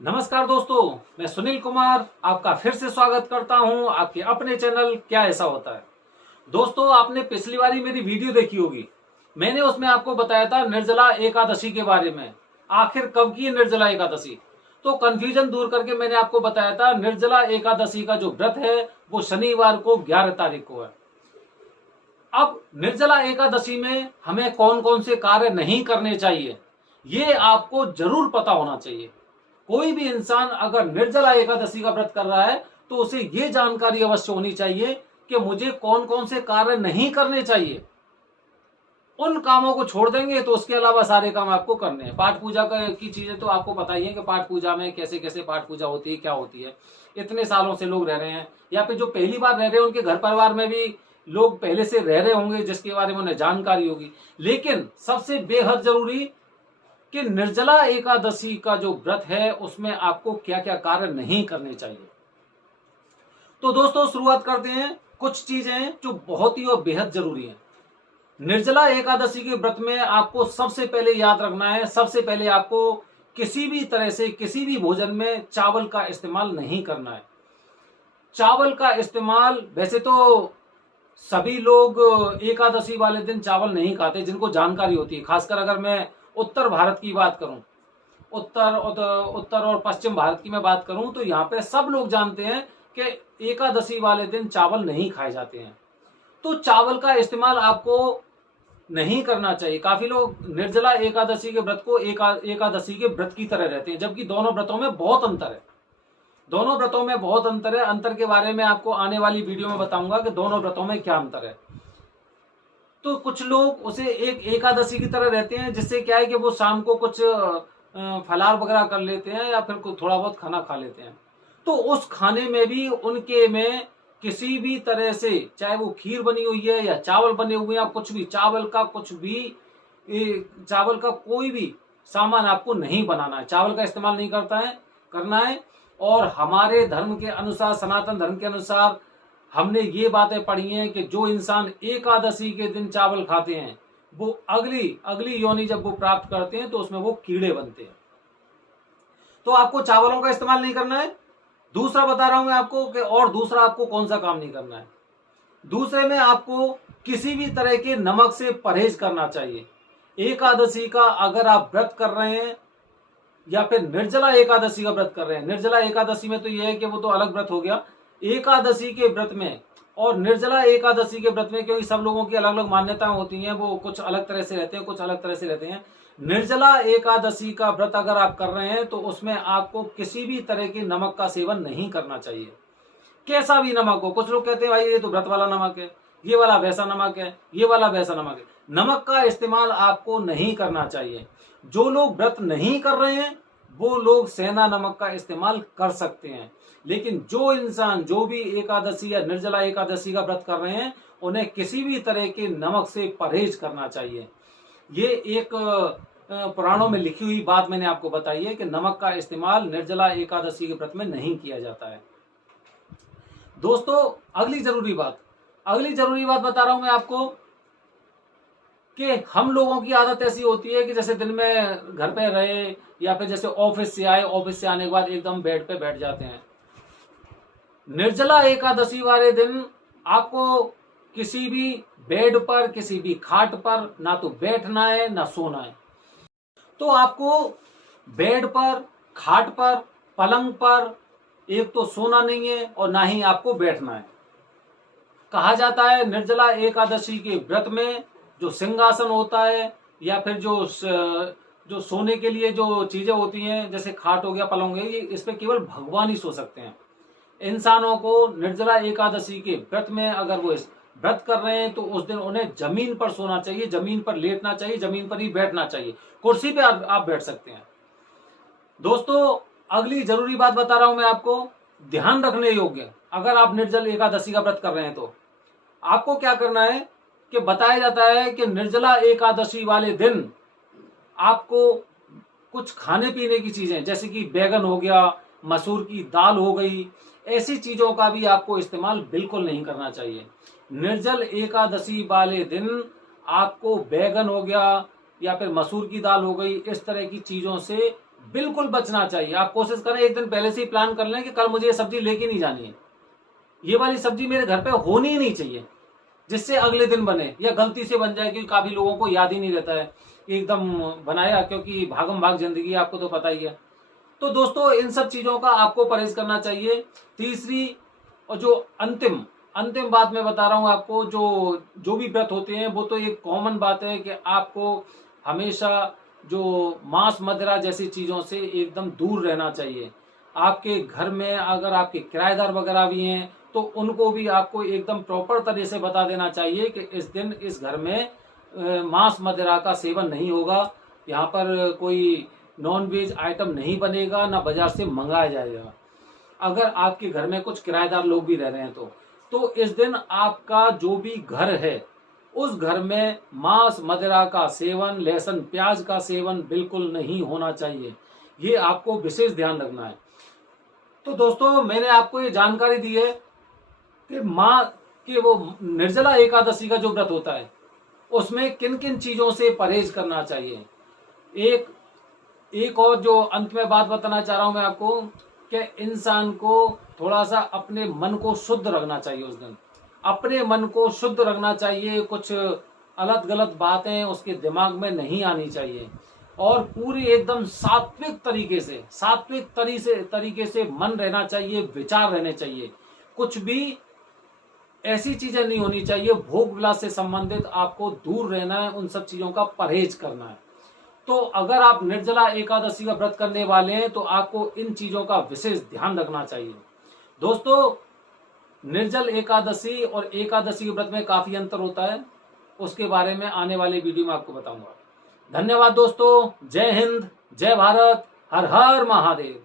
नमस्कार दोस्तों, मैं सुनील कुमार आपका फिर से स्वागत करता हूं आपके अपने चैनल क्या ऐसा होता है। दोस्तों, आपने पिछली बारी मेरी वीडियो देखी होगी। मैंने उसमें आपको बताया था निर्जला एकादशी के बारे में। आखिर कब की है निर्जला एकादशी? तो कंफ्यूजन दूर करके मैंने आपको बताया था निर्जला एकादशी का जो व्रत है वो शनिवार को 11 तारीख को है। अब निर्जला एकादशी में हमें कौन कौन से कार्य नहीं करने चाहिए ये आपको जरूर पता होना चाहिए। कोई भी इंसान अगर निर्जला एकादशी का व्रत कर रहा है तो उसे ये जानकारी अवश्य होनी चाहिए कि मुझे कौन कौन से कार्य नहीं करने चाहिए। उन कामों को छोड़ देंगे तो उसके अलावा सारे काम आपको करने हैं। पाठ पूजा की चीजें तो आपको पता ही है कि पाठ पूजा में कैसे कैसे पाठ पूजा होती है, क्या होती है। इतने सालों से लोग रह रहे हैं या फिर जो पहली बार रह रहे हैं उनके घर परिवार में भी लोग पहले से रह रहे होंगे जिसके बारे में उन्हें जानकारी होगी। लेकिन सबसे बेहद जरूरी कि निर्जला एकादशी का जो व्रत है उसमें आपको क्या क्या कार्य नहीं करने चाहिए। तो दोस्तों, शुरुआत करते हैं। कुछ चीजें जो बहुत ही और बेहद जरूरी हैं। निर्जला एकादशी के व्रत में आपको सबसे पहले याद रखना है, सबसे पहले आपको किसी भी तरह से किसी भी भोजन में चावल का इस्तेमाल नहीं करना है। चावल का इस्तेमाल वैसे तो सभी लोग एकादशी वाले दिन चावल नहीं खाते जिनको जानकारी होती है। खासकर अगर मैं उत्तर भारत की बात करूं, उत्तर और पश्चिम भारत की मैं बात करूं तो यहाँ पे सब लोग जानते हैं कि एकादशी वाले दिन चावल नहीं खाए जाते हैं। तो चावल का इस्तेमाल आपको नहीं करना चाहिए। काफी लोग निर्जला एकादशी के व्रत को एकादशी के व्रत की तरह रहते हैं, जबकि दोनों व्रतों में बहुत अंतर है। दोनों व्रतों में बहुत अंतर है। अंतर के बारे में आपको आने वाली वीडियो में बताऊंगा कि दोनों व्रतों में क्या अंतर है। तो कुछ लोग उसे एक एकादशी की तरह रहते हैं, जिससे क्या है कि वो शाम को कुछ फलाहार वगैरह कर लेते हैं या फिर कुछ थोड़ा बहुत खाना खा लेते हैं। तो उस खाने में भी उनके में किसी भी तरह से, चाहे वो खीर बनी हुई है या चावल बने हुए हैं या कुछ भी, चावल का कोई भी सामान आपको नहीं बनाना है। चावल का इस्तेमाल नहीं करना है। और हमारे धर्म के अनुसार, सनातन धर्म के अनुसार, हमने ये बातें पढ़ी हैं कि जो इंसान एकादशी के दिन चावल खाते हैं वो अगली अगली योनि जब वो प्राप्त करते हैं तो उसमें वो कीड़े बनते हैं। तो आपको चावलों का इस्तेमाल नहीं करना है। दूसरा बता रहा हूं मैं आपको कि और दूसरा आपको कौन सा काम नहीं करना है। दूसरे में आपको किसी भी तरह के नमक से परहेज करना चाहिए। एकादशी का अगर आप व्रत कर रहे हैं या फिर निर्जला एकादशी का व्रत कर रहे हैं, निर्जला एकादशी में तो यह है कि वो तो अलग व्रत हो गया। एकादशी के व्रत में और निर्जला एकादशी के व्रत में, क्योंकि सब लोगों की अलग अलग मान्यताएं होती हैं, वो कुछ अलग तरह से रहते हैं, कुछ अलग तरह से रहते हैं। निर्जला एकादशी का व्रत अगर आप कर रहे हैं तो उसमें आपको किसी भी तरह के नमक का सेवन नहीं करना चाहिए। कैसा भी नमक हो। कुछ लोग कहते हैं भाई ये तो व्रत वाला नमक है, ये वाला वैसा नमक है, ये वाला वैसा नमक है। नमक का इस्तेमाल आपको नहीं करना चाहिए। जो लोग व्रत नहीं कर रहे हैं वो लोग सेंधा नमक का इस्तेमाल कर सकते हैं, लेकिन जो इंसान जो भी एकादशी या निर्जला एकादशी का व्रत कर रहे हैं उन्हें किसी भी तरह के नमक से परहेज करना चाहिए। ये एक पुराणों में लिखी हुई बात मैंने आपको बताई है कि नमक का इस्तेमाल निर्जला एकादशी के व्रत में नहीं किया जाता है। दोस्तों, अगली जरूरी बात बता रहा हूं मैं आपको कि हम लोगों की आदत ऐसी होती है कि जैसे दिन में घर पे रहे या फिर जैसे ऑफिस से आए, ऑफिस से आने के बाद एकदम बेड पे बैठ जाते हैं। निर्जला एकादशी वाले दिन आपको किसी भी बेड पर, किसी भी खाट पर ना तो बैठना है ना सोना है। तो आपको बेड पर, खाट पर, पलंग पर एक तो सोना नहीं है और ना ही आपको बैठना है। कहा जाता है निर्जला एकादशी के व्रत में जो सिंहासन होता है या फिर जो सोने के लिए जो चीजें होती हैं, जैसे खाट हो गया, पलंग हो गया, ये इस पे केवल भगवान ही सो सकते हैं। इंसानों को निर्जला एकादशी के व्रत में अगर वो इस व्रत कर रहे हैं तो उस दिन उन्हें जमीन पर सोना चाहिए, जमीन पर लेटना चाहिए, जमीन पर ही बैठना चाहिए। कुर्सी पे आप बैठ सकते हैं। दोस्तों, अगली जरूरी बात बता रहा हूं मैं आपको, ध्यान रखने योग्य। अगर आप निर्जल एकादशी का व्रत कर रहे हैं तो आपको क्या करना है कि बताया जाता है कि निर्जला एकादशी वाले दिन आपको कुछ खाने पीने की चीजें, जैसे कि बैगन हो गया, मसूर की दाल हो गई, ऐसी चीजों का भी आपको इस्तेमाल बिल्कुल नहीं करना चाहिए। निर्जल एकादशी वाले दिन आपको बैगन हो गया या फिर मसूर की दाल हो गई, इस तरह की चीजों से बिल्कुल बचना चाहिए। आप कोशिश करें, एक दिन पहले से ही प्लान कर लें कि कल मुझे ये सब्जी लेके नहीं जानी है, ये वाली सब्जी मेरे घर पे होनी ही नहीं चाहिए, जिससे अगले दिन बने या गलती से बन जाए, क्योंकि काफी लोगों को याद ही नहीं रहता है एकदम बनाया, क्योंकि भागम भाग जिंदगी आपको तो पता ही है। तो दोस्तों इन सब चीजों का आपको परहेज करना चाहिए। तीसरी और जो अंतिम अंतिम बात मैं बता रहा हूं आपको, जो जो भी व्रत होते हैं वो तो एक कॉमन बात है कि आपको हमेशा जो मांस मदिरा जैसी चीजों से एकदम दूर रहना चाहिए। आपके घर में अगर आपके किराएदार वगैरह भी हैं तो उनको भी आपको एकदम प्रॉपर तरह से बता देना चाहिए कि इस दिन इस घर में मांस मदिरा का सेवन नहीं होगा, यहाँ पर कोई नॉन वेज आइटम नहीं बनेगा, ना बाजार से मंगाया जाएगा। अगर आपके घर में कुछ किराएदार लोग भी रह रहे हैं तो इस दिन आपका जो भी घर है उस घर में मांस मदिरा का सेवन, लहसुन प्याज का सेवन बिल्कुल नहीं होना चाहिए। ये आपको विशेष ध्यान रखना है। तो दोस्तों मैंने आपको ये जानकारी दी है कि माँ के वो निर्जला एकादशी का जो व्रत होता है उसमें किन किन चीजों से परहेज करना चाहिए। एक और जो अंत में बात बताना चाह रहा हूं मैं आपको कि इंसान को थोड़ा सा अपने मन को शुद्ध रखना चाहिए। उस दिन अपने मन को शुद्ध रखना चाहिए, कुछ अलग गलत बातें उसके दिमाग में नहीं आनी चाहिए, और पूरी एकदम सात्विक तरीके से मन रहना चाहिए, विचार रहने चाहिए। कुछ भी ऐसी चीजें नहीं होनी चाहिए, भोग विलास से संबंधित आपको दूर रहना है, उन सब चीजों का परहेज करना है। तो अगर आप निर्जला एकादशी का व्रत करने वाले हैं तो आपको इन चीजों का विशेष ध्यान रखना चाहिए। दोस्तों निर्जल एकादशी और एकादशी के व्रत में काफी अंतर होता है, उसके बारे में आने वाले वीडियो में आपको बताऊंगा। धन्यवाद दोस्तों। जय हिंद, जय भारत, हर हर महादेव।